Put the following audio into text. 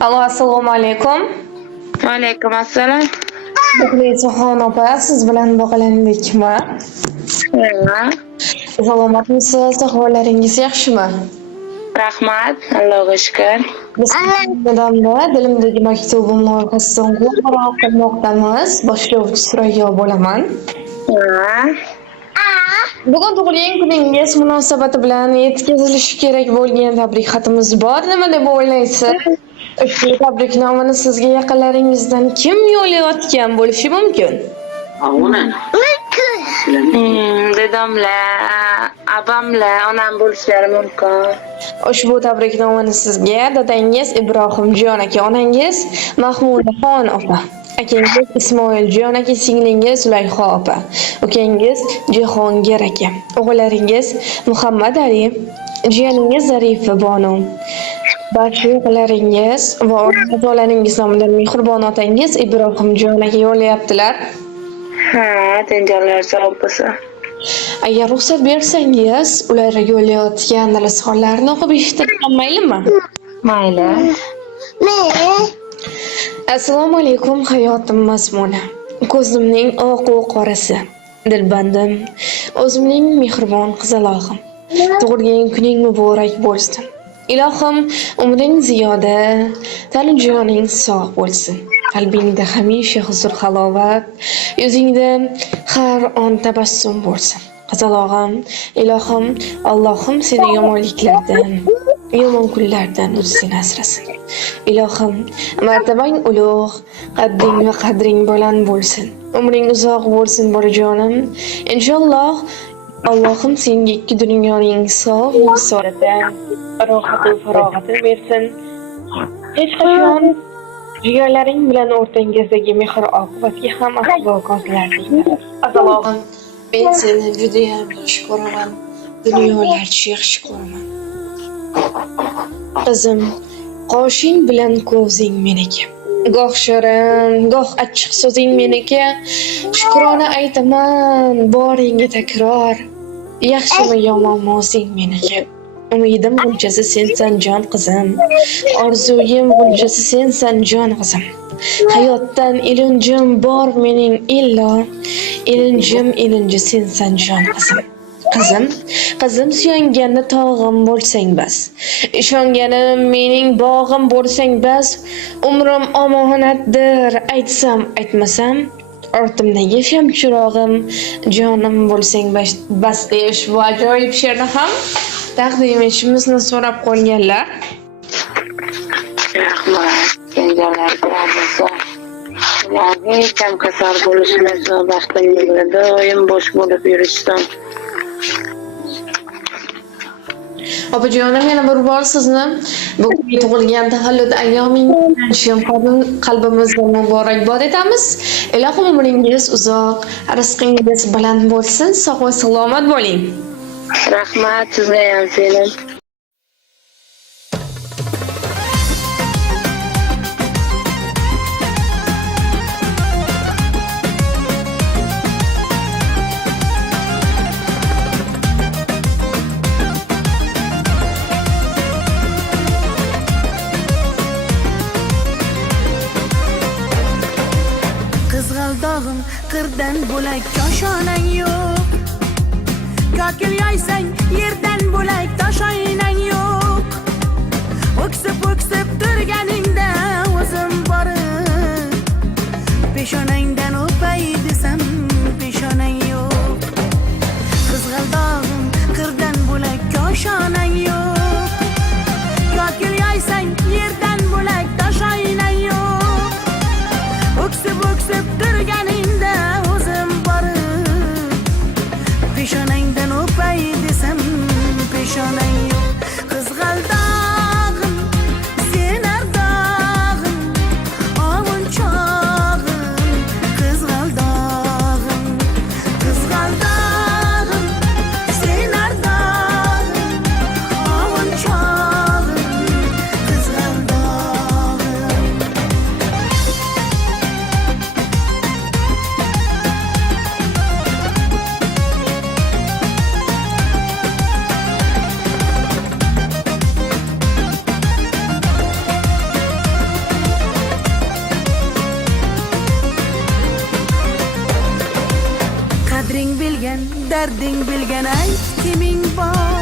Alo, assalomu alaykum. Alaykum assalom. Buxliyatxon opa, siz bilan bog'landikmi? Ha, Salomatmisiz? Ahvollaringiz yaxshimi? rahmat, Allohga shukr. Biz damda dilimdagi maktubim loyihasidan qo'ng'iroq qilmoqdamiz. Boshlovchi Surayyo bo'laman. Ha, Bugun tug'ilgan kuningiz munosabati bilan yetkazilishi kerak bo'lgan tabrik xatimiz bor. Nima deb o'ylaysiz? Ushbu tabriknomani sizga yaqinlaringizdan kim yo'llayotgan bo'lishi mumkin? Dadamlar, abamlar, onam bo'lishlari mumkin. Ushbu tabriknomani sizga dadangiz Ibrohimjon aka, onangiz Mahmudaxon opa, akangiz Ismoiljon aka, singlingiz Zulayho opa, ukangiz Jahongir aka, o'g'illaringiz Muhammad Ali, jiyaningiz Zarifa Bonu, barcha o'g'illaringiz va o'g'il nomidan mehribon otangiz Ibrohimjon aka yo'llayaptilar. Ha, tenjonlar sog' bo'lsin. Agar ruxsat bersangiz, ularga yo'llayotgan risolalarni o'qib eshittirib maylimi? Mayli. Assalomu alaykum hayotim mazmuni. Ko'zimning oqu qorasi, dilbandim, o'zimning mehribon qizalog'im. Tug'ilgan kuning muborak bo'lsin. Ilohim umring ziyoda, tanu joning sog' bo'lsin. Qalbingda hamisha huzur halovat, yuzingda har on tabassum bo'lsin. Qizalog'im, ilohim, Allohim seni yomonliklardan, yomon kunlardan o'zing asrasin. Ilohim, martabang ulug', qadding va qadring baland bo'lsin. Umring uzoq bo'lsin bolajonim. Inshaalloh Allohim senga ikki dunyoning sog' va saodati, rohat va farog'ati bersin. Hech qachon jigarlaring bilan o'rtangizdagi mehr oqibatga ham ahvo kozlarding. Azalog'im, men seni juda ham yaxshi ko'raman. Dunyolarcha yaxshi ko'raman. Qizim, qoshing bilan ko'zing meniki. Goh shirin, goh achchiq so'zing meniki. Shukrona aytaman boringga takror. Yaxshimi yomonmi o'zing meniki. Umidim g'unchasi sensan jon qizim. Orzuyim g'unchasi sensan jon qizim. Hayotdan ilinjim bor mening illo. Ilinji sensan jon qizim. Qizim suyanganda tog'im bo'lsang bas. Ishonganim mening bog'im bo'lsang bas. Umrim omonatdir, aytsam aytmasam. Ortimdagi shamchirog'im, jonim bo'lsang bas deyish bu ajoyib she'rni ham taqdim etishimizni so'rab qolganlar. Rahmat, tenjonlar bo'lsin. Ularga kam kasal bo'lishmasa, baxtingizga doim bo'sh bo'lib yurishsin. Opajonim, yana bir bor sizni bugun tug'ilgan tavallud ayyomingiz qalbimizdan muborakbod etamiz. Ilohim umringiz uzoq, rizqingiz baland bo'lsin, sog' va salomat bo'ling. Rahmat, sizga ham selim. Qizg'aldog'im qirdan bo'lak koshonang yo'q. Kokil yoysang yerdan bo'lak toshoynang yo'q. O'ksib turganingda o'zim borib peshonangdan o'pay desam peshonang yo'q. Qizg'aldog'im qirdan bo'lak koshonang yo'q. Kokil yoysang yerdan bo'lak toshoynang yo'q. O'ksib turganingda o'zim borib peshonangdan o'pay desam peshonang yo'q. Qizg'aldog'im sen ardog'im darding bilgan ayt kiming bor